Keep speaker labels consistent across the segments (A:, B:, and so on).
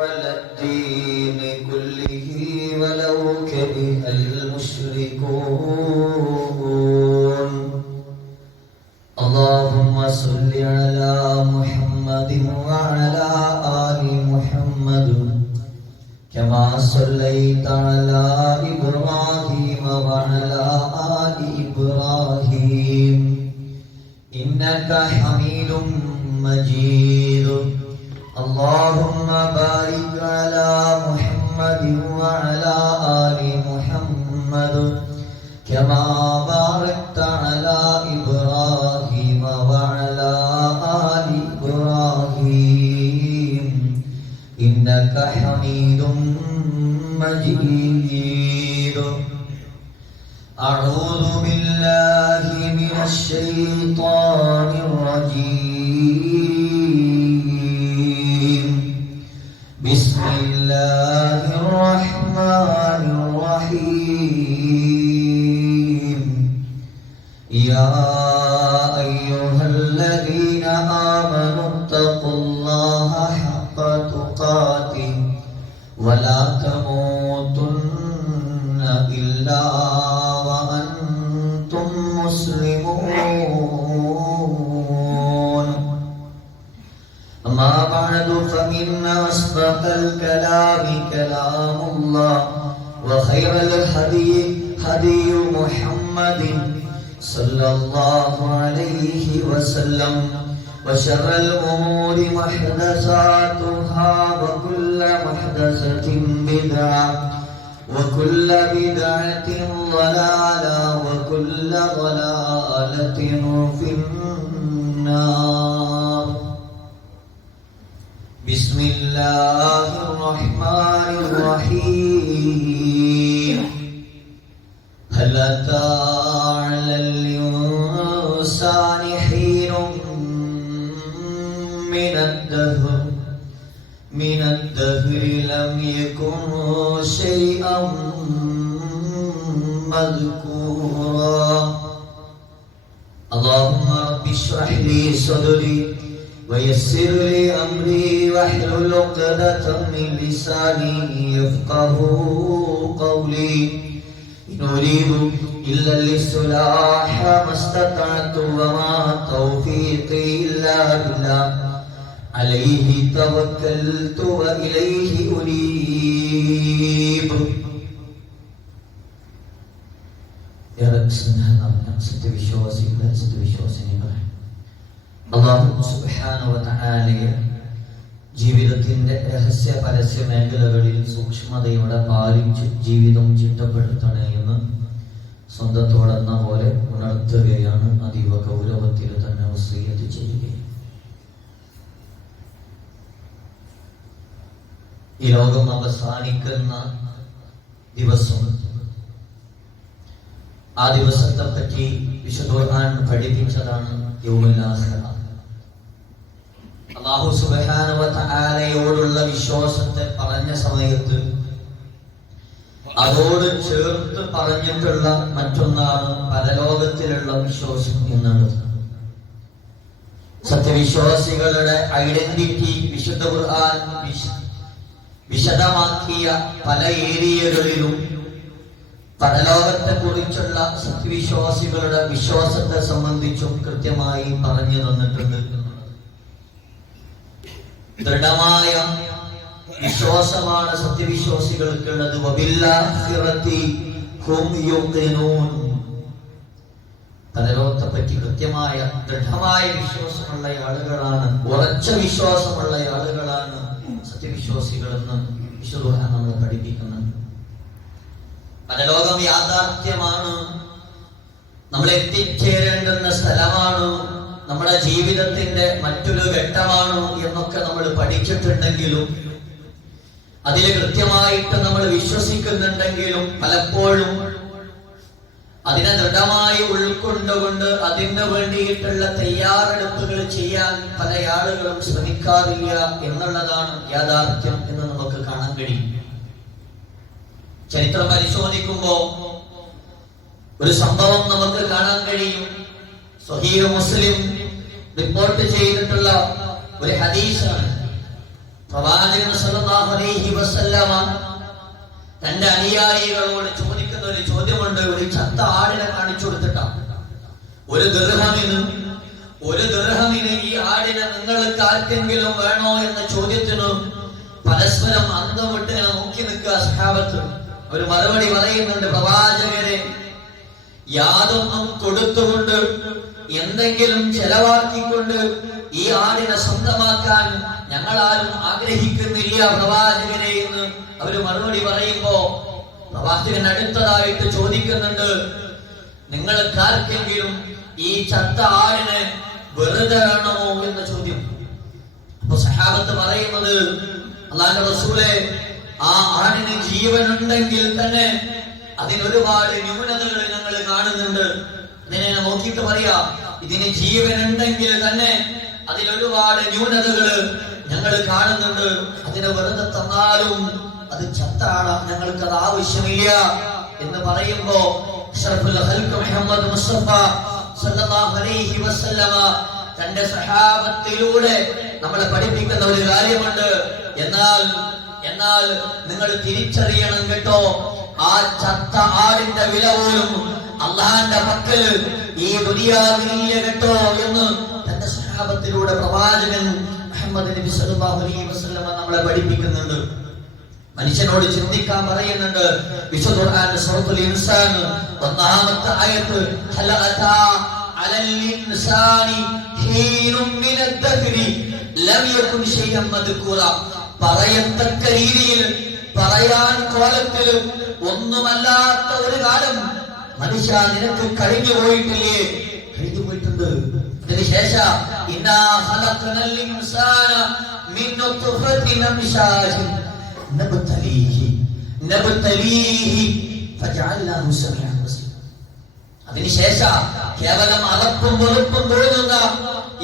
A: على الدين كله ولو كره بسم الله الرحمن الرحيم هل أتى على الإنسان حين من الدهر من الدهر لم يكن شيئا مذكورا اللهم رب اشرح لي صدري ويسر لي امري واحلل عقدة من لساني يفقه قولي إن أريد إلا الاصلاح ما استطعت وما توفيقي إلا بالله عليه توكلت وإليه أنيب ഏറെ സ്നേഹം നിറഞ്ഞ സത്യവിശ്വാസികളെ സത്യവിശ്വാസിനികളെ അള്ളാഹു സുബ്ഹാനഹു വ തആലയെ ജീവിതത്തിന്റെ രഹസ്യ പരസ്യ മേഖലകളിൽ സൂക്ഷ്മതയോടെ പാലിച്ച് ജീവിതം ചിട്ടപ്പെടുത്തണേ എന്ന് സ്വന്തത്തോടെന്ന പോലെ ഉണർത്തുകയാണ് അതീവ ഗൗരവത്തിൽ തന്നെ വസീയത്ത് ചെയ്യുകയും. ഈ ലോകം അവസാനിക്കുന്ന ദിവസം ആ ദിവസത്തെ പറ്റി വിശുദ്ധ പഠിപ്പിച്ചതാണ് യൗമുൽ ആഖിറ അല്ലാഹു താലയോടുള്ള വിശ്വാസത്തെ പറഞ്ഞ സമയത്ത് അതോട് ചേർത്ത് പറഞ്ഞിട്ടുള്ള മറ്റൊന്നാണ് പരലോകത്തിലുള്ള വിശ്വാസം എന്നുള്ളത് സത്യവിശ്വാസികളുടെ ഐഡന്റിറ്റി വിശുദ്ധ ഖുർആൻ വിശദമാക്കിയ പല ഏരിയകളിലും പരലോകത്തെ കുറിച്ചുള്ള സത്യവിശ്വാസികളുടെ വിശ്വാസത്തെ സംബന്ധിച്ചും കൃത്യമായി പറഞ്ഞു തന്നിട്ടുണ്ട്. ദൃഢമായ വിശ്വാസമാണ് സത്യവിശ്വാസികൾക്കുള്ളത്. പരലോകത്തെ പറ്റി കൃത്യമായ ദൃഢമായ വിശ്വാസമുള്ള ആളുകളാണ് ഉറച്ച വിശ്വാസമുള്ള ആളുകളാണ് സത്യവിശ്വാസികളെന്ന് വിശുദ്ധ നമ്മൾ പഠിപ്പിക്കുന്നത്. പരലോകം യാഥാർത്ഥ്യമാണ്. നമ്മൾ എത്തിച്ചേരേണ്ടുന്ന സ്ഥലമാണ്. നമ്മുടെ ജീവിതത്തിന്റെ മറ്റൊരു ഘട്ടമാണോ എന്നൊക്കെ നമ്മൾ പഠിച്ചിട്ടുണ്ടെങ്കിലും അതിൽ കൃത്യമായിട്ട് നമ്മൾ വിശ്വസിക്കുന്നുണ്ടെങ്കിലും പലപ്പോഴും അതിനെ ദൃഢമായി ഉൾക്കൊണ്ടുകൊണ്ട് അതിന് വേണ്ടിയിട്ടുള്ള തയ്യാറെടുപ്പുകൾ ചെയ്യാൻ പല ആളുകളും ശ്രമിക്കാറില്ല എന്നുള്ളതാണ് യാഥാർത്ഥ്യം എന്ന് നമുക്ക് കാണാൻ കഴിയും. ചരിത്രം പരിശോധിക്കുമ്പോ ഒരു സംഭവം നമുക്ക് കാണാൻ കഴിയും. സ്വഹീയ മുസ്ലിം റിപ്പോർട്ട് ചെയ്തിട്ടുള്ള ഒരു ഹദീസാണ്. പ്രവാചകൻ സല്ലല്ലാഹു അലൈഹി വസല്ലമ തന്റെ അനുയായികളോട് ചോദിക്കുന്ന ഒരു ചോദ്യമുണ്ട്. ഒരു ചത്ത ആടിനെ കാണിച്ചു കൊടുത്തിട്ടാണ് ഒരു ദൃഹമിന് ഒരു ദൃഹമിന് ഈ ആടിനെ നിങ്ങൾക്ക് ആർക്കെങ്കിലും വേണോ എന്ന ചോദ്യത്തിന് പരസ്പരം അന്തം വിട്ട് നോക്കി നിൽക്കുക സഹാബത്ത് ഒരു മറുപടി പറയുന്നുണ്ട് പ്രവാചകരെ യാതൊന്നും കൊടുത്തുകൊണ്ട് എന്തെങ്കിലും ചെലവാക്കിക്കൊണ്ട് ഈ ആടിനെ സ്വന്തമാക്കാൻ ഞങ്ങൾ ആരും ആഗ്രഹിക്കുന്നില്ല പ്രവാചകനെ എന്ന് അവർ മറുപടി പറയുമ്പോ പ്രവാചകൻ അടുത്തതായിട്ട് ചോദിക്കുന്നുണ്ട് നിങ്ങൾ കാർക്കെങ്കിലും ഈ ചത്ത ആടിനെ വെറുതെ വേണമോ? എന്ന ചോദ്യം. അപ്പൊ സഹാബത്ത് പറയുന്നത് അള്ളാന്റെ റസൂലെ ആ ആടിന് ജീവനുണ്ടെങ്കിൽ തന്നെ അതിനൊരുപാട് ന്യൂനതകൾ ഞങ്ങൾ കാണുന്നുണ്ട്. അതിനെ നോക്കിയിട്ട് പറയാ ഇതിന് ജീവനുണ്ടെങ്കിൽ തന്നെ അതിൽ ഒരുപാട് ന്യൂനതകൾ ഞങ്ങൾ കാണുന്നുണ്ട്. അതിനെ വെറുതെ തന്നാലും അത് ചത്താണ്. ഞങ്ങൾക്ക് അത് ആവശ്യമില്ല എന്ന് പറയുമ്പോ തന്റെ സഹാബത്തിലൂടെ നമ്മളെ പഠിപ്പിക്കുന്ന ഒരു കാര്യമുണ്ട്. എന്നാൽ എന്നാൽ നിങ്ങൾ തിരിച്ചറിയണം കേട്ടോ. ആ ചത്ത ആടിന്റെ വില പോലും അള്ളാന്റെ പക്കൽ ഈ ദുനിയാവിലില്ല കേട്ടോ എന്ന് തന്റെ സഹാപത്തിലൂടെ പ്രവാചകൻ മുഹമ്മദ് നബി സല്ലല്ലാഹു അലൈഹി വസല്ലമ നമ്മളെ പഠിപ്പിക്കുന്നുണ്ട്. മനുഷ്യനോട് ചിന്തിക്കാൻ പറയുന്നുണ്ട്. വിശുദ്ധ ഖുർആൻ സൂറത്തുൽ ഇൻസാൻ ഒന്നാമത്തെ ആയത്ത് ഹല അലൽ ഇൻസാനി ഹീനും മിനൽ ദഹ്രി ലം യകുൻ ശൈഅൻ മദ്കൂറ. പറയത്തക്ക രീതിയിൽ പറയാൻ കോലത്തിൽ ഒന്നുമല്ലാത്ത ഒരു കാലം മനുഷ്യ നിനക്ക് കഴിഞ്ഞു പോയിട്ടില്ലേ? കഴിഞ്ഞു പോയിട്ടുണ്ട്. ഇതിന് ശേഷം ഇന്നാ ഖലഖനൽ ഇൻസാന മിൻ നുത്ഫത്തിൻ അംശാജിൻ നബ്തലീഹി നബ്തലീഹി ഫജഅൽനാഹു സമീഅൻ ബസീറ അതിനുശേഷം കേവലം അറപ്പും വെറുപ്പും തോന്നുന്ന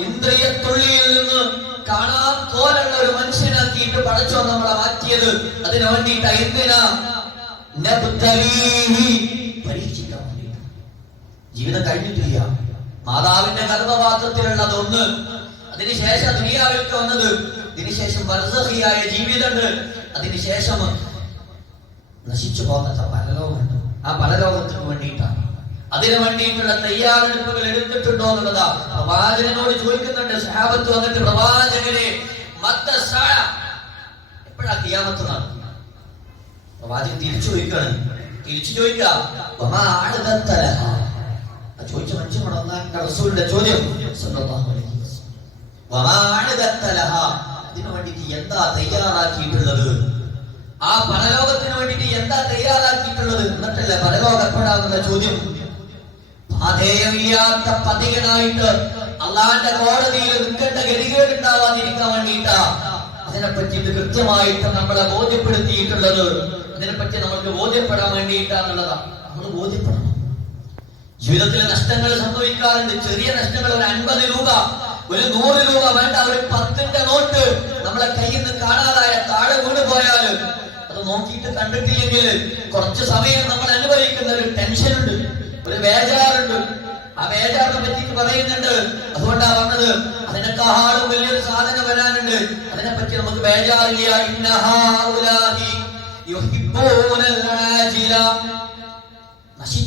A: ഇന്ദ്രിയത്തുള്ളിയിൽ നിന്ന് കാണാൻ കോലുള്ള ഒരു മനുഷ്യനാക്കിയിട്ട് പടച്ചോ നമ്മളെ മാറ്റിയത്. അതിനു വേണ്ടിയിട്ട് എന്തിനാ? വേണ്ടിയിട്ട് ജീവിതം കഴിഞ്ഞിട്ടില്ല. മാതാവിന്റെ ഗർഭപാത്രത്തിലുള്ളത് ഒന്ന് അതിനുശേഷം ദുനിയാവിലേക്ക് വന്നത്. ഇതിനുശേഷം വർദ്ധഹിയായ ജീവിതമുണ്ട്. അതിനുശേഷം നശിച്ചു പോകാത്ത പരലോകമുണ്ട്. ആ പരലോകത്തിന് വേണ്ടിയിട്ടാണ്. അതിനു വേണ്ടിയിട്ടുള്ള തയ്യാറെടുപ്പുകൾ എടുത്തിട്ടുണ്ടോ എന്നുള്ളതാ പ്രവാചകനോട് ചോദിക്കുന്നുണ്ട്. സഹാബത്ത് വന്നിട്ട് പ്രവാചകനെ എപ്പോഴാ കിയാമത്ത് നടക്കുക പ്രവാചകൻ തിരിച്ചു ചോദിക്കാണ് തിരിച്ചു ചോദിക്കാം ചോദിച്ച മനുഷ്യനോട് ഒന്നാം റസൂലിന്റെ ചോദ്യം. ആടുകത്തലഹ. ഇതിനു എന്താ തയ്യാറാക്കിയിട്ടുള്ളത്? ആ പരലോകത്തിന് വേണ്ടിട്ട് എന്താ തയ്യാറാക്കിയിട്ടുള്ളത്? എന്നിട്ടല്ലേ പരലോകം എപ്പോഴാകുന്ന ചോദ്യം. പാതേയമില്ലാത്ത പതികനായിട്ട് അള്ളാന്റെ കോടതിയിൽ നിൽക്കേണ്ട ഗതികേട് ഉണ്ടാവാതിരിക്കാൻ വേണ്ടിയിട്ടാ അതിനെ പറ്റിയിട്ട് കൃത്യമായിട്ട് നമ്മളെ ബോധ്യപ്പെടുത്തിയിട്ടുള്ളത്. അതിനെപ്പറ്റി നമുക്ക് ബോധ്യപ്പെടാൻ വേണ്ടിയിട്ടാന്നുള്ളതാ. നമ്മൾ ബോധ്യപ്പെടണം. ജീവിതത്തിൽ നഷ്ടങ്ങൾ സംഭവിക്കാറുണ്ട്. ചെറിയ നഷ്ടങ്ങൾ ഒരു അൻപത് രൂപ ഒരു നൂറ് രൂപ വേണ്ട ഒരു പത്തിന്റെ നോട്ട് നമ്മളെ കയ്യിൽ നിന്ന് കാണാതായ താഴെ വീണ് അത് നോക്കിയിട്ട് കണ്ടിട്ടില്ലെങ്കിൽ കുറച്ച് സമയം നമ്മൾ അനുഭവിക്കുന്ന ഒരു ടെൻഷൻ ഉണ്ട് ഒരു വേചാറുണ്ട് ആ വേചാറിനെ പറ്റിയിട്ട് പറയുന്നുണ്ട്. അതുകൊണ്ടാ പറഞ്ഞത് അതിനേക്കാളും വലിയൊരു സാധനം വരാനുണ്ട്. അതിനെ പറ്റി നമുക്ക് വേചാറില്ല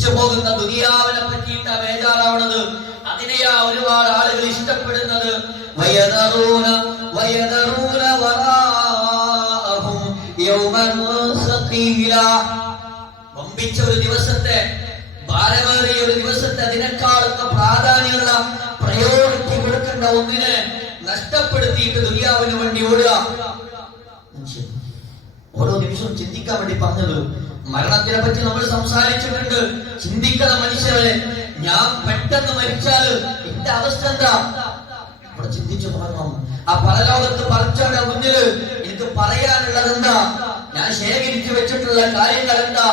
A: നശിച്ചു പോകുന്ന ദുരിയാവിനെ പറ്റിയിട്ട് ബേജാറാവണത് അതിനെയാ ഒരുപാട് ആളുകൾ ഇഷ്ടപ്പെടുന്നത്. വയദറൂന വയദറൂന വറാഅഹും യൗമൻ സഖീല. വമ്പിച്ച ഒരു ദിവസത്തെ ഭാരമേറിയ ഒരു ദിവസത്തെ അതിനേക്കാളൊക്കെ പ്രാധാന്യമുള്ള പ്രയോറിറ്റി കൊടുക്കേണ്ട ഒന്നിനെ നഷ്ടപ്പെടുത്തിയിട്ട് ദുനിയാവിന് വേണ്ടി ഓടുക. ഓരോ നിമിഷവും ചിന്തിക്കാൻ വേണ്ടി പറഞ്ഞത് മരണത്തിനെ പറ്റി നമ്മൾ സംസാരിച്ചിട്ടുണ്ട്. ചിന്തിക്കുന്ന മനുഷ്യരെ ഞാൻ പെട്ടെന്ന് മരിച്ചാൽ എന്റെ അവസ്ഥ എന്താ? നമ്മൾ ചിന്തിച്ചു പറഞ്ഞു ആ പരലോകത്ത് പറിച്ചവരുടെ മുന്നിൽ എനിക്ക് പറയാനുള്ളത് എന്താ? ഞാൻ ശേഖരിച്ചു വെച്ചിട്ടുള്ള കാര്യങ്ങൾ എന്താ?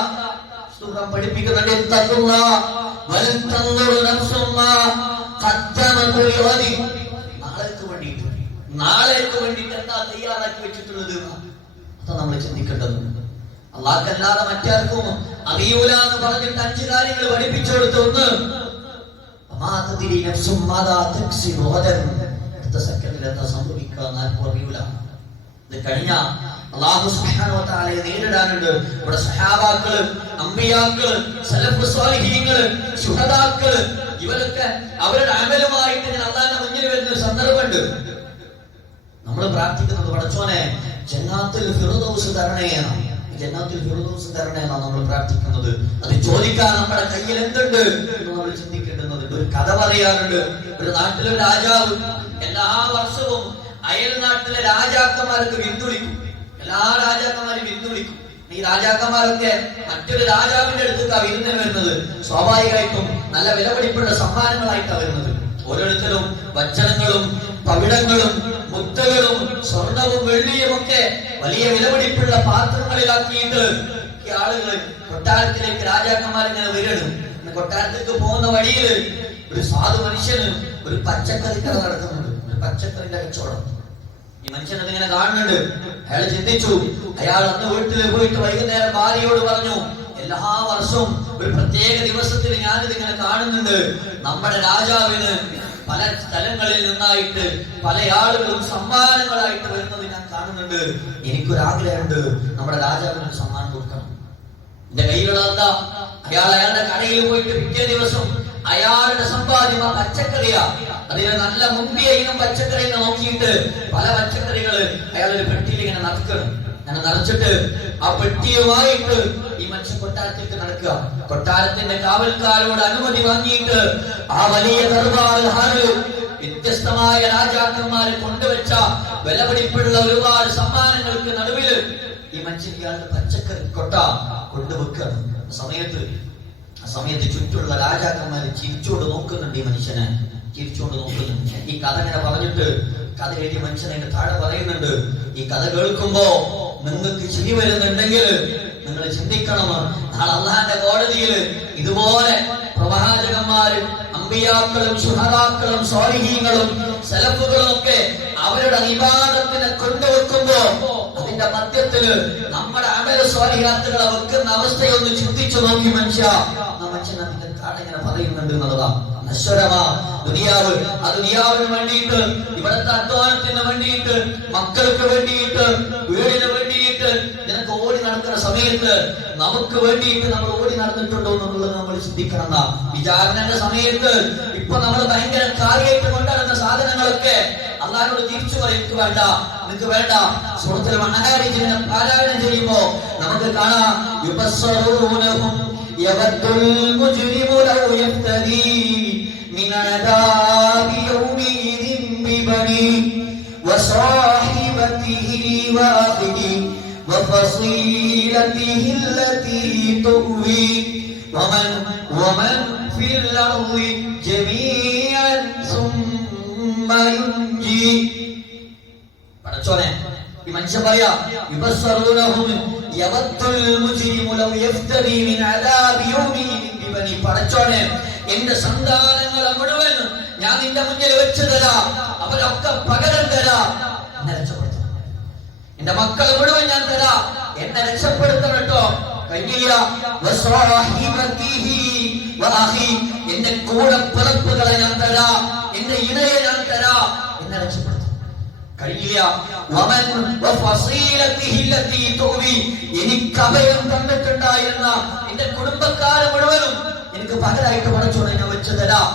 A: സുഖം പഠിപ്പിക്കുന്നുണ്ട്. നാളേക്ക് വേണ്ടിയിട്ട്. എന്താ തയ്യാറാക്കി വെച്ചിട്ടുള്ളത്? അതാ നമ്മൾ ചിന്തിക്കേണ്ടതുണ്ട് അള്ളാഹ്ക്കല്ലാതെ മറ്റാർക്കും അറിയൂല എന്ന് പറഞ്ഞിട്ട് അഞ്ച് കാര്യങ്ങൾ പഠിപ്പിച്ചു കൊടുത്തു ഒന്ന് നേരിടാനുണ്ട്. അവരുടെ അമലുമായിട്ട് വരുന്ന സന്ദർഭമുണ്ട്. നമ്മൾ പ്രാർത്ഥിക്കുന്നത് പടച്ചോനെ ജന്നാത്തിൽ ജന്നാത്തിൽ ഫിറുദൂസ് തരണേന്നാണ് നമ്മൾ പ്രാർത്ഥിക്കുന്നത്. അത് ചോദിക്കാൻ നമ്മുടെ കയ്യിൽ എന്തുണ്ട്? എന്ന് നമ്മൾ ചിന്തിക്കേണ്ടുന്നത്. ഒരു കഥ പറയാറുണ്ട് ഒരു നാട്ടിലെ രാജാവ് എല്ലാ വർഷവും അയൽനാട്ടിലെ രാജാക്കന്മാർക്ക് വിന്തുളിക്കും. എല്ലാ രാജാക്കന്മാരും വിന്തുളിക്കും. ഈ രാജാക്കന്മാരൊക്കെ മറ്റൊരു രാജാവിന്റെ അടുത്തേക്കാ വിരുന്നിന് വരുന്നത്. സ്വാഭാവികമായിട്ടും നല്ല വിലപിടിപ്പുള്ള സമ്മാനങ്ങളായിട്ടാണ് വരുന്നത്. ഓരോരുത്തരും വച്ചനങ്ങളും പവിടങ്ങളും മുത്തകളും സ്വർണവും വെള്ളിയും ഒക്കെ വലിയ വിലപിടിപ്പുള്ള പാത്രങ്ങളിലാക്കിയിട്ട് ആളുകൾ കൊട്ടാരത്തിലേക്ക് രാജാക്കന്മാർ ഇങ്ങനെ വരണം കൊട്ടാരത്തിലേക്ക് പോകുന്ന വഴിയിൽ ഒരു സാധു മനുഷ്യന് ഒരു പച്ചക്കറി കട നടക്കുന്നുണ്ട്. ഒരു പച്ചക്കറിന്റെ കച്ചവടം. ഈ മനുഷ്യൻ അതിങ്ങനെ കാണുന്നുണ്ട്. അയാൾ ചിന്തിച്ചു. അയാൾ അന്ന് വീട്ടിൽ പോയിട്ട് വൈകുന്നേരം ഭാര്യയോട് പറഞ്ഞു എല്ലാ വർഷവും ഒരു പ്രത്യേക ദിവസത്തിൽ ഞാനിത് ഇങ്ങനെ കാണുന്നുണ്ട്. നമ്മുടെ രാജാവിന് പല സ്ഥലങ്ങളിൽ നിന്നായിട്ട് പല ആളുകളും സമ്മാനങ്ങളായിട്ട് വരുന്നത് ഞാൻ കാണുന്നുണ്ട്. എനിക്കൊരാഗ്രഹമുണ്ട്. നമ്മുടെ രാജാവിന് ഒരു സമ്മാനം കൊടുക്കണം. എന്റെ കയ്യിലുള്ള എന്താ? അയാൾ അയാളുടെ കടയിൽ പോയിട്ട് പിറ്റേ ദിവസം അയാളുടെ സമ്പാദ്യം ആ പച്ചക്കറിയാ. അതിന് നല്ല മുമ്പിയ ഇനം പച്ചക്കറിനെ നോക്കിയിട്ട് പല പച്ചക്കറികൾ അയാൾ ഒരു പെട്ടിയിൽ ഇങ്ങനെ നടക്കണം അങ്ങനെ നിറച്ചിട്ട് ആ പെട്ടിയുമായിട്ട് ഈ മനുഷ്യൻ കൊട്ടാരത്തിലേക്ക് നടക്കുക. കൊട്ടാരത്തിന്റെ കാവൽക്കാരോട് അനുമതി വാങ്ങിയിട്ട് ആ വലിയ ദർബാർ ഹാളിൽ വ്യത്യസ്തമായ രാജാക്കന്മാരെ കൊണ്ടുവച്ച വിലപിടിപ്പുള്ള ഒരുപാട് സമ്മാനങ്ങൾക്ക് നടുവിൽ ഈ മനുഷ്യൻ പച്ചക്കറി കൊട്ട കൊണ്ടുവെക്കുകയാണ് സമയത്ത് ആ സമയത്ത് ചുറ്റുള്ള രാജാക്കന്മാര് ചിരിച്ചുകൊണ്ട് നോക്കുന്നുണ്ട് ഈ മനുഷ്യനെ. ചിരിച്ചുകൊണ്ട് നോക്കുന്നുണ്ട്. ഈ കഥ ഇങ്ങനെ പറഞ്ഞിട്ട് കഥ കേട്ടി മനുഷ്യനെ താഴെ പറയുന്നുണ്ട്. ഈ കഥ കേൾക്കുമ്പോ നിങ്ങൾക്ക് ചിരി വരുന്നുണ്ടെങ്കിൽ നിങ്ങൾ ചിന്തിക്കണം നാളെ അള്ളാന്റെ കോടതിയിൽ ഇതുപോലെ പ്രവാചകന്മാരും അമ്പിയാക്കളും സുഹറാക്കളും സ്വാലിഹീങ്ങളും സെലഫുകളും ഒക്കെ അവരുടെ വിവാദത്തിനെ കൊണ്ടുവെക്കുമ്പോ അതിന്റെ മധ്യത്തിൽ നമ്മുടെ അമല സ്വാലിഹാത്തുകളെ വെക്കുന്ന അവസ്ഥയൊന്ന് ചിന്തിച്ചു നോക്കി മനുഷ്യ. ദുനിയാവ്. വേണ്ടിയിട്ട് ഇവിടുത്തെ അധ്വാനത്തിന് വേണ്ടിയിട്ട് മക്കൾക്ക് വേണ്ടിയിട്ട് വീടിന് നടക്കുന്ന സമയത്ത് നമുക്ക് വേണ്ടിയിട്ട് നമ്മൾ ഓടി നടന്നിട്ടുണ്ടോ എന്നുള്ളത് നമ്മൾ ചിന്തിക്കണം എന്നാ വിചാരണയുടെ സമയത്ത് ഇപ്പൊ നമ്മൾ ഭയങ്കര കാര്യമായിട്ട് കൊണ്ടുനടന്ന സാധനങ്ങളൊക്കെ അള്ളാഹിനോട് തിരിച്ചു പറയും എനിക്ക് വേണ്ട നിനക്ക് വേണ്ട സുഹൃത്തിൽ മഹാരാജിനെ പാരായണം ചെയ്യുമ്പോ നമുക്ക് കാണാം യുബസ്സറൂനഹും യവദ്ദുൽ മുജ്രിമു ലൗ യഫ്തദി من عذاب يومئذ ببني وصاحبته وأخيه وفصيلته التي تؤوي ومن ومن في الأرض جميعا ثم ينجي പടച്ചോനെ ഈ മനുഷ്യൻ പറയാ യുബസ്സറൂനഹും യവദ്ദുൽ മുജ്രിമു ലൗ യഫ്തദി മിൻ അദാബി യൗമിഹിൻ ബിബനി പടച്ചോനെ എന്റെ സന്താനങ്ങളെ മുഴുവൻ ഞാൻ നിന്റെ മുന്നിൽ വെച്ച് തരാം അവരൊക്കെ പകരം തരാം എന്നെ രക്ഷപ്പെടുത്തണം എന്റെ മക്കളെ മുഴുവൻ ഞാൻ തരാം. എന്നെ രക്ഷപ്പെടുത്തണം കേട്ടോ. വഅഖി. എന്റെ കൂടെ പിറപ്പുകളെ ഞാൻ തരാം. എന്റെ ഇണയെ ഞാൻ തരാം. എന്നെ രക്ഷപ്പെടുത്തണം. കഴിയില്ല എനിക്ക് അഭയം തന്നിട്ടുണ്ടായിരുന്ന എന്റെ കുടുംബക്കാരെ മുഴുവനും എനിക്ക് പകരമായിട്ട് പടച്ചോടെ ഞാൻ വെച്ചു തരാം.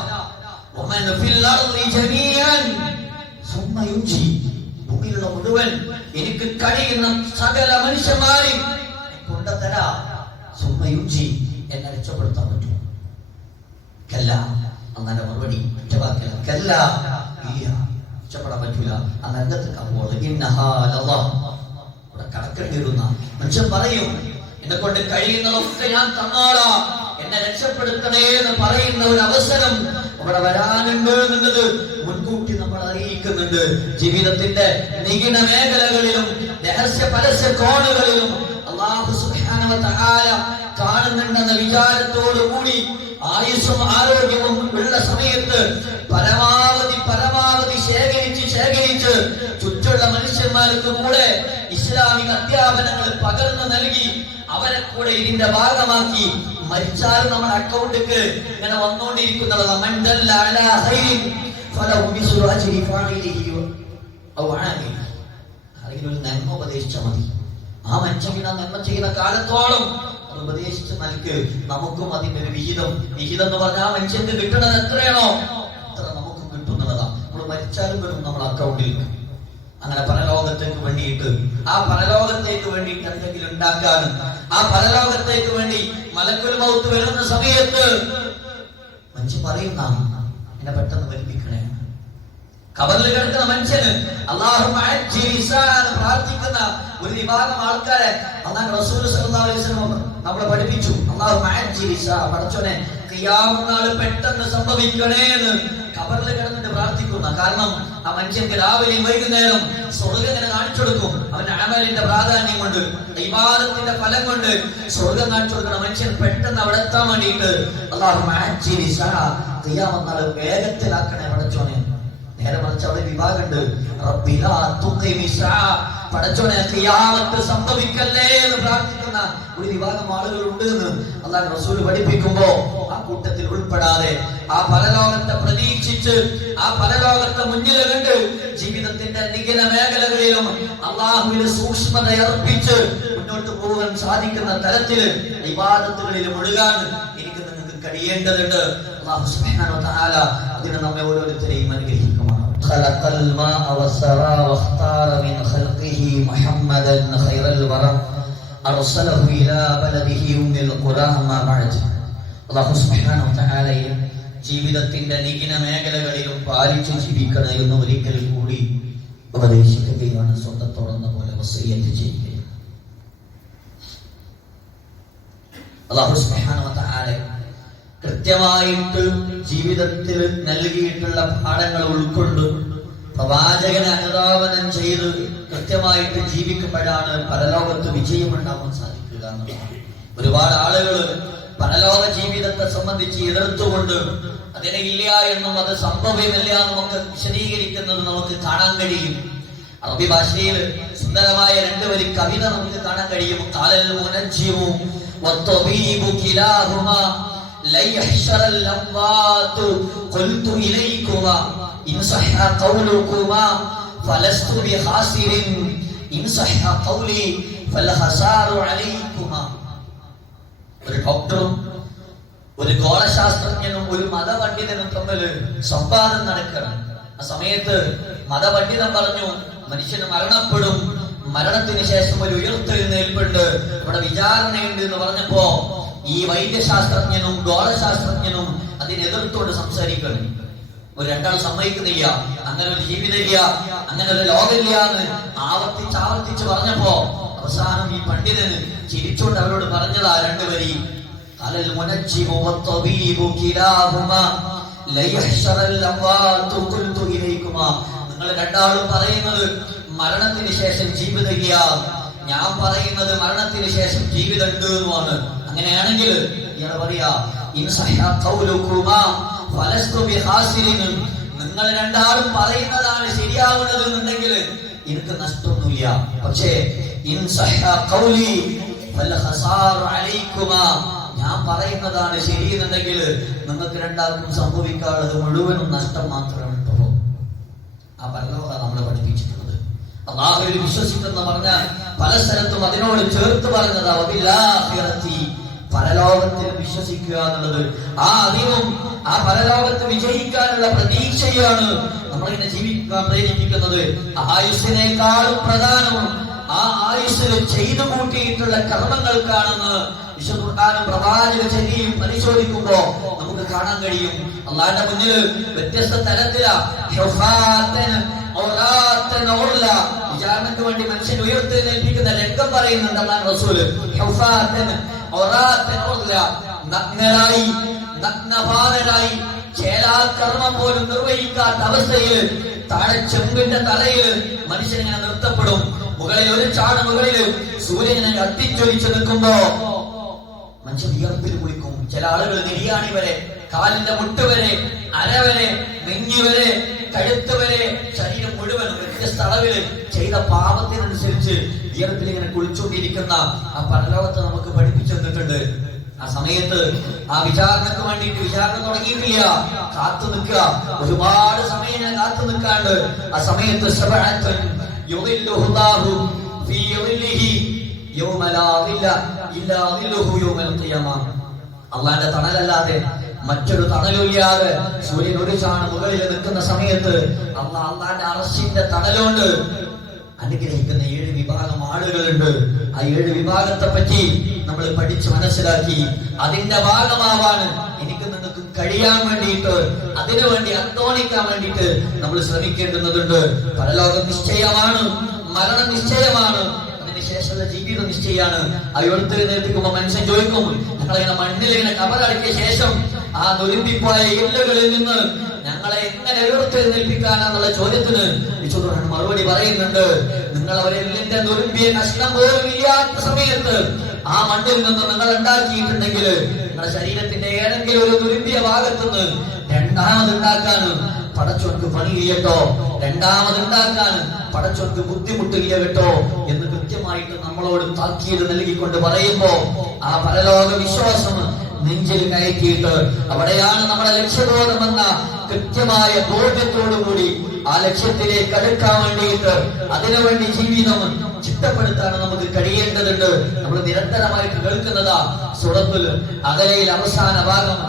A: ഭൂമിയിലുള്ള മുഴുവൻ എനിക്ക് കഴിയുന്ന സകല മനുഷ്യന്മാരെയും കൊണ്ടുതരാ. സുമ്മയുജി എന്നെ രക്ഷപ്പെടുത്താൻ പറ്റും കല്ല അങ്ങനെ മറുപടി ഒറ്റ വാക്കില്ല കല്ല ഇല്ല രക്ഷപ്പെടാൻ പറ്റൂല. ആ നരകത്തേക്ക് അപ്പോൾ ഇവിടെ കടക്കേണ്ടി വരുന്ന മനുഷ്യൻ പറയും എന്നെ കൊണ്ട് കഴിയുന്നതൊക്കെ ഞാൻ തന്നാളാ എന്നെ രക്ഷപ്പെടുത്തണേ എന്ന് പറയുന്ന ഒരു അവസരം അവിടെ വരാനുണ്ട് എന്നുള്ളത് നമ്മൾ അറിയിക്കുന്നുണ്ട് ജീവിതത്തിന്റെ നികിട മേഖലകളിലും രഹസ്യ പരസ്യ കോണുകളിലും അള്ളാഹു കാണുന്നുണ്ടെന്ന വിചാരത്തോടു കൂടി ആയുസ്സും ആരോഗ്യവും ഉള്ള സമയത്ത് പരമാവധി പരമാവധി ശേഖരിച്ച് ശേഖരിച്ച് ചുറ്റുള്ള മനുഷ്യന്മാർക്ക് കൂടെ ഇസ്ലാമിക അധ്യാപനങ്ങൾ പകർന്നു നൽകി അവരെ കൂടെ ഇതിന്റെ ഭാഗമാക്കി മരിച്ചാൽ നമ്മുടെ അക്കൗണ്ടിക്ക് ഇങ്ങനെ വന്നുകൊണ്ടിരിക്കുന്നത്. ഫലഹു മിസ്ലു അജ്രി ഫാഇലിഹി ഔ ആമിലിഹി അല്ലെങ്കിൽ ഒരു നന്മ ഉപദേശിച്ചാൽ മതി. ആ മനുഷ്യൻ ആ നന്മ ചെയ്യുന്ന കാലത്തോളം അത് ഉപദേശിച്ച് നൽകി നമുക്കും അതിന്റെ ഒരു വിഹിതം. വിഹിതം എന്ന് പറഞ്ഞാൽ ആ മനുഷ്യന് കിട്ടുന്നത് എത്രയാണോ അത്ര നമുക്കും കിട്ടുന്നതാണ്. നമ്മൾ മരിച്ചാലും വരും നമ്മൾ അക്കൗണ്ടിൽ അങ്ങനെ പരലോകത്തേക്ക് വേണ്ടിയിട്ട്. ആ പരലോകത്തേക്ക് വേണ്ടിയിട്ട് എന്തെങ്കിലും ഉണ്ടാക്കാനും ആ പരലോകത്തേക്ക് വേണ്ടി മലക്കുൽ മൗത്ത് വരുന്ന സമയത്ത് മനുഷ്യൻ പറയുന്ന എന്നെ പെട്ടെന്ന് വലിപ്പിക്കണേ കബറിൽ കിടക്കുന്ന മനുഷ്യന് അള്ളാഹു പ്രാർത്ഥിക്കുന്ന ഒരു വിഭാഗം ആൾക്കാരെ അള്ളാഹ് റസൂൽ നമ്മളെ പഠിപ്പിച്ചു. അള്ളാഹു പഠിച്ചോനെ പെട്ടെന്ന് സംഭവിക്കണേ എന്ന് കബറിൽ കിടന്നിട്ട് പ്രാർത്ഥിക്കുന്ന കാരണം ആ മനുഷ്യർക്ക് രാവിലെയും വൈകുന്നേരം സ്വർഗം കാണിച്ചു കൊടുക്കും. അവന്റെ അമലിന്റെ പ്രാധാന്യം കൊണ്ട് വിവാദത്തിന്റെ ഫലം കൊണ്ട് സ്വർഗം കാണിച്ചു കൊടുക്കുന്ന മനുഷ്യൻ പെട്ടെന്ന് അവിടെ എത്താൻ വേണ്ടിയിട്ട് അള്ളാഹു വേഗത്തിലാക്കണേ പഠിച്ചോനെ. നേരെ മറിച്ച് അവിടെ വിഭാഗമുണ്ട്. പടച്ചോനെ ഖിയാമത്ത് സംഭവിക്കല്ലേ എന്ന് പ്രാർത്ഥിക്കുന്ന ഒരു വിഭാഗം ആളുകളുണ്ട് എന്ന് അള്ളാഹ് റസൂൽ പഠിപ്പിക്കുമ്പോ ആ കൂട്ടത്തിൽ ഉൾപ്പെടാതെ ആ പരലോകത്തെ പ്രതീക്ഷിച്ച് ആ പരലോകത്തെ മുന്നിൽ കണ്ട് ജീവിതത്തിന്റെ നിഖില മേഖലകളിലും അള്ളാഹുവിന് സൂക്ഷ്മത അർപ്പിച്ച് മുന്നോട്ട് പോകാൻ സാധിക്കുന്ന തരത്തിൽ വിവാദത്തുകളിൽ മുഴുകാൻ എനിക്ക് നിങ്ങൾക്ക് കഴിയേണ്ടതുണ്ട്. അള്ളാഹു സുബ്ഹാനഹു വ തആല അതിനെ നമ്മെ ഓരോരുത്തരെയും അനുഗ്രഹിക്കുമാണ് خلق الماء والثرى واختار من خلقه محمدا خير الورى أرسله إلى بلده أم القرى ما بعد അള്ളാഹു സുബ്ഹാനഹു വ തആലയെ ജീവിതത്തിന്റെ നികിന മേഖലകളിലും പാലിച്ചു ജീവിക്കണം എന്ന് ഒരിക്കൽ കൂടി ഉപദേശിക്കുകയാണ് സ്വന്തത്തോടെന്ന പോലെ വസീയത്ത് ചെയ്യുകയാണ് അള്ളാഹു സുബ്ഹാനഹു വ തആല കൃത്യമായിട്ട് ജീവിതത്തിൽ നൽകിയിട്ടുള്ള പാഠങ്ങൾ ഉൾക്കൊണ്ട് പ്രവാചകനെ അനുധാവനം ചെയ്ത് കൃത്യമായിട്ട് ജീവിക്കുമ്പോഴാണ് പരലോകത്ത് വിജയമുണ്ടാവാൻ സാധിക്കുക ഒരുപാട് ആളുകൾ പരലോക ജീവിതത്തെ സംബന്ധിച്ച് എതിർത്തുകൊണ്ട് അതിനെ ഇല്ല എന്നും അത് സംഭവമില്ല എന്നും ഒക്കെ വിശദീകരിക്കുന്നത് നമുക്ക് കാണാൻ കഴിയും. അറബി ഭാഷയിൽ സുന്ദരമായ രണ്ട് വരി കവിത നമുക്ക് കാണാൻ കഴിയും. കാലൽ ഇലൈകുമാ ഇൻ صح ഖൗലുകുമാ ഫലസ്തു ബിഖാസിരിൻ ഇൻ സഹ ഖൗലി ഫൽഹസാറു അലൈകുമാ ഒരു ഡോക്ടറും ഒരു ഗോളശാസ്ത്രജ്ഞനും ഒരു മതപണ്ഡിതനും തമ്മിൽ സംവാദം നടക്കണം ആ സമയത്ത് മതപണ്ഡിതൻ പറഞ്ഞു മനുഷ്യന് മരണപ്പെടും. മരണത്തിന് ശേഷം ഒരു ഉയർത്തെഴുന്നേൽപ്പുണ്ട്. ഇവിടെ വിചാരണയുണ്ട് എന്ന് പറഞ്ഞപ്പോ ഈ വൈദ്യശാസ്ത്രജ്ഞനും ഗോളശാസ്ത്രജ്ഞനും അതിനെതിർത്തോട് സംസാരിക്കണം ഒരു സമ്മതിക്കുന്നില്ല അങ്ങനെ ഒരു ജീവിതമില്ല അങ്ങനെ ഒരു ലോകമില്ല എന്ന് ആവർത്തിച്ച് ആവർത്തിച്ച് പറഞ്ഞപ്പോ അവസാനം ഈ പണ്ഡിതന് ചിരിച്ചുകൊണ്ട് അവരോട് പറഞ്ഞതാ രണ്ടു വരി നിങ്ങൾ രണ്ടാളും പറയുന്നത് മരണത്തിന് ശേഷം ജീവിതമില്ല. ഞാൻ പറയുന്നത് മരണത്തിന് ശേഷം ജീവിതം ഉണ്ട് അങ്ങനെയാണെങ്കിൽ ഇയാൾ പറയാ നിങ്ങൾ രണ്ടാളും പറയുന്നതാണ് ശരിയാവുന്നത് എന്നുണ്ടെങ്കിൽ എനിക്ക് നഷ്ടമൊന്നുമില്ല. പക്ഷേ ഞാൻ പറയുന്നതാണ് ശരിയെന്നുണ്ടെങ്കിൽ നിങ്ങൾക്ക് രണ്ടാൾക്കും സംഭവിക്കാനുള്ളത് മുഴുവനും നഷ്ടം മാത്രമേ ഉള്ളൂ ആ പരലോക നമ്മളെ പഠിപ്പിച്ചിട്ടുള്ളത്. അള്ളാഹുവിൽ വിശ്വസിക്കുന്ന പറഞ്ഞാൽ പല സ്ഥലത്തും അതിനോട് ചേർത്ത് പറഞ്ഞത് പരലോകത്തിൽ വിശ്വസിക്കുക എന്നുള്ളത്. ആ അറിവും ആ പരലോകത്ത് വിജയിക്കാനുള്ള പ്രതീക്ഷയാണ് നമ്മളിങ്ങനെ ജീവിക്കാൻ പ്രേരിപ്പിക്കുന്നത്. ആയുസ്സിനേക്കാളും പ്രധാനവും ആ ആയുസ്സിൽ ചെയ്തു കൂട്ടിയിട്ടുള്ള കർമ്മങ്ങൾക്കാണെന്ന് വിശുദ്ധ ഖുർആനും പ്രവാചക ചരിയും പരിശോധിക്കുമ്പോ നമുക്ക് കാണാൻ കഴിയും. അള്ളാന്റെ മുന്നിൽ വ്യത്യസ്ത തലത്തിലാ വിചാരണയ്ക്ക് വേണ്ടി മനുഷ്യൻ ഉയർത്തെഴുന്നേൽപ്പിക്കുന്ന രംഗം പറയുന്നുണ്ട് അള്ളാൻ റസൂൽ. നഗ്നരായി നഗ്നപാതരായി ചേലാൽ കർമ്മം പോലും നിർവഹിക്കാത്ത അവസ്ഥയിൽ താഴെ ചെമ്പിന്റെ തലയിൽ മനുഷ്യൻ ഇങ്ങനെ നിർത്തപ്പെടും. മുകളിൽ ഒരു ചാട് മുകളിൽ സൂര്യൻ ഇങ്ങനെ നിൽക്കുമ്പോ മനുഷ്യൻ വിയർപ്പിൽ കുളിക്കും. ചില ആളുകൾ നിര്യാണി വരെ കാലിന്റെ മുട്ട് വരെ അര വരെ നെഞ്ഞു വരെ കഴുത്ത് വരെ ശരീരം മുഴുവൻ അളവിൽ ചെയ്ത പാപത്തിനനുസരിച്ച് ഉയരത്തിൽ ഇങ്ങനെ കുളിച്ചുകൊണ്ടിരിക്കുന്ന ആ പരലോകത്ത് നമുക്ക് പഠിപ്പിച്ചു തന്നിട്ടുണ്ട്. ആ സമയത്ത് ആ വിചാരണക്ക് വേണ്ടിയിട്ട് വിചാരണ തുടങ്ങിയിട്ടില്ല. കാത്തു നിൽക്കുക. ഒരുപാട് സമയം ഞാൻ കാത്തു നിൽക്കാണ്ട് ആ സമയത്ത് അള്ളാന്റെ തണലല്ലാതെ മറ്റൊരു തണലുമില്ലാതെ സൂര്യൻ ഒരു ചാണ് മുകളിൽ നിൽക്കുന്ന സമയത്ത് അള്ള അള്ളാന്റെ അറസ്റ്റിന്റെ തണലുകൊണ്ട് അനുഗ്രഹിക്കുന്ന ഏഴ് വിഭാഗം ആളുകളുണ്ട്. ആ ഏഴ് വിഭാഗത്തെ പറ്റി നമ്മൾ പഠിച്ച് മനസ്സിലാക്കി. അതിന്റെ ഭാഗമാവാണ് എനിക്ക് നിങ്ങൾക്ക് കഴിയാൻ വേണ്ടിയിട്ട് അതിനു വേണ്ടി അധ്വാനിക്കാൻ വേണ്ടിയിട്ട് നമ്മൾ ശ്രമിക്കേണ്ടുന്നതുണ്ട്. പരലോകം നിശ്ചയമാണ് മരണം നിശ്ചയമാണ്. അതിനുശേഷമുള്ള ജീവിതം നിശ്ചയമാണ് ആ എഴുത്തെഴുന്നേൽപ്പിക്കുമ്പോ മനുഷ്യൻ ചോദിക്കും ഞങ്ങളിങ്ങനെ മണ്ണിൽ ഇങ്ങനെ കബറടക്കിയ ശേഷം ആ ദുരിപ്പിപ്പായ ഇല്ലകളിൽ നിന്ന് ഞങ്ങളെ എങ്ങനെ ഉയർത്തെഴുന്നേൽപ്പിക്കാനെന്നുള്ള ചോദ്യത്തിന് വിശുദ്ധ മറുപടി പറയുന്നുണ്ട്. നിങ്ങൾ അവരെ എല്ലിന്റെ നഷ്ടം കഷ്ണം സമയത്ത് ആ മണ്ണിൽ നിന്ന് നിങ്ങൾ ഉണ്ടാക്കിയിട്ടുണ്ടെങ്കിൽ നിങ്ങളുടെ ശരീരത്തിന്റെ ഏതെങ്കിലും ഒരു തുരുമ്പിയ ഭാഗത്തുനിന്ന് രണ്ടാമത് ഉണ്ടാക്കാനും പടച്ചോർക്ക് പണി ചെയ്യട്ടോ. രണ്ടാമത് ഉണ്ടാക്കാൻ പടച്ചോർക്ക് ബുദ്ധിമുട്ടില്ല കേട്ടോ എന്ന് കൃത്യമായിട്ട് നമ്മളോട് താക്കീത് നൽകിക്കൊണ്ട് പറയുമ്പോ ആ പരലോക വിശ്വാസം നെഞ്ചിൽ കയറ്റിയിട്ട് അവിടെയാണ് നമ്മുടെ ലക്ഷ്യബോധമെന്ന കൃത്യമായ ബോധ്യത്തോടുകൂടി ആ ലക്ഷ്യത്തിലേക്ക് അടുക്കാൻ വേണ്ടിയിട്ട് അതിനുവേണ്ടി ജീവിതം ചിട്ടപ്പെടുത്താൻ നമുക്ക് കഴിയേണ്ടതുണ്ട്. നമ്മൾ നിരന്തരമായിട്ട് കേൾക്കുന്നതാ സുറത്തിൽ അകലയിൽ അവസാന ഭാഗം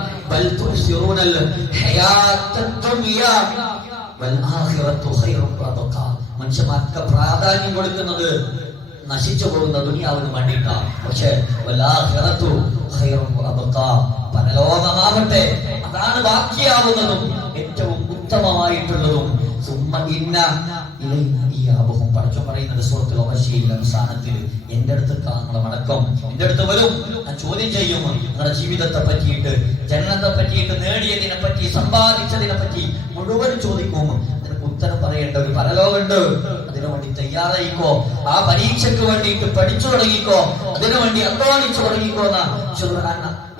A: മനുഷ്യന്മാർക്ക് പ്രാധാന്യം കൊടുക്കുന്നത് നശിച്ചു പോകുന്ന ദുനിയാവിന് വേണ്ടിയിട്ടാണ്. പക്ഷേ പരലോകമാവട്ടെ അതാണ് ബാക്കിയാവുന്നതും ഏറ്റവും ഉത്തമമായിട്ടുള്ളതും. സുമ്മ ഇന്ന ഇലൈന. ഇയാബുഹും പടച്ചു പറയുന്നത് സുഹൃത്തിൽ അവശയില്ല അവസാനത്തിൽ എന്റെ അടുത്ത് താങ്കളെ മടക്കം. എന്റെ അടുത്ത് വരും. ഞാൻ ചോദ്യം ചെയ്യും. നിങ്ങളുടെ ജീവിതത്തെ പറ്റിയിട്ട് ജനനത്തെ പറ്റിയിട്ട് നേടിയതിനെ പറ്റി സമ്പാദിച്ചതിനെ പറ്റി മുഴുവൻ ചോദിക്കും. ഉത്തരം പറയേണ്ട ഒരു പരലോകമുണ്ട്. അതിനു വേണ്ടി തയ്യാറായിക്കോ. ആ പരീക്ഷയ്ക്ക് വേണ്ടിയിട്ട് പഠിച്ചു തുടങ്ങിക്കോ. അതിനു വേണ്ടി അധ്വാനിച്ചു തുടങ്ങിക്കോ എന്ന.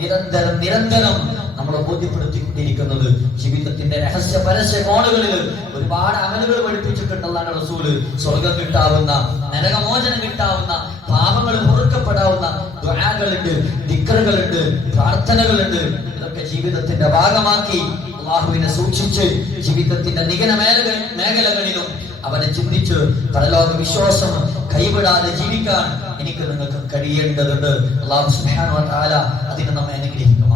A: നിരന്തരം നിരന്തരം നമ്മളെ ബോധ്യപ്പെടുത്തിക്കൊണ്ടിരിക്കുന്നത്. ജീവിതത്തിന്റെ രഹസ്യ പരസ്യ കോണുകളിൽ ഒരുപാട് അമലുകൾ പഠിപ്പിച്ചിട്ടുണ്ടെന്നാണ് റസൂൽ. സ്വർഗം കിട്ടാവുന്ന നരകമോചനം കിട്ടാവുന്ന പാപങ്ങൾ പൊറുക്കപ്പെടാവുന്ന ദ്വാകളുണ്ട് ദിക്കറുകളുണ്ട് പ്രാർത്ഥനകളുണ്ട്. ഇതൊക്കെ ജീവിതത്തിന്റെ ഭാഗമാക്കി അള്ളാഹുവിനെ സൂക്ഷിച്ച് ജീവിതത്തിന്റെ നിഗന മേഖല മേഖലകളിലും അവനെ ചിന്തിച്ച് പരലോക വിശ്വാസം കൈവിടാതെ ജീവിക്കാൻ എനിക്ക് നിങ്ങൾക്ക് കഴിയേണ്ടതുണ്ട്. അള്ളാഹു സുഹാൻ അതിനെ നമ്മെ അനുഗ്രഹിക്കുമാറാണ്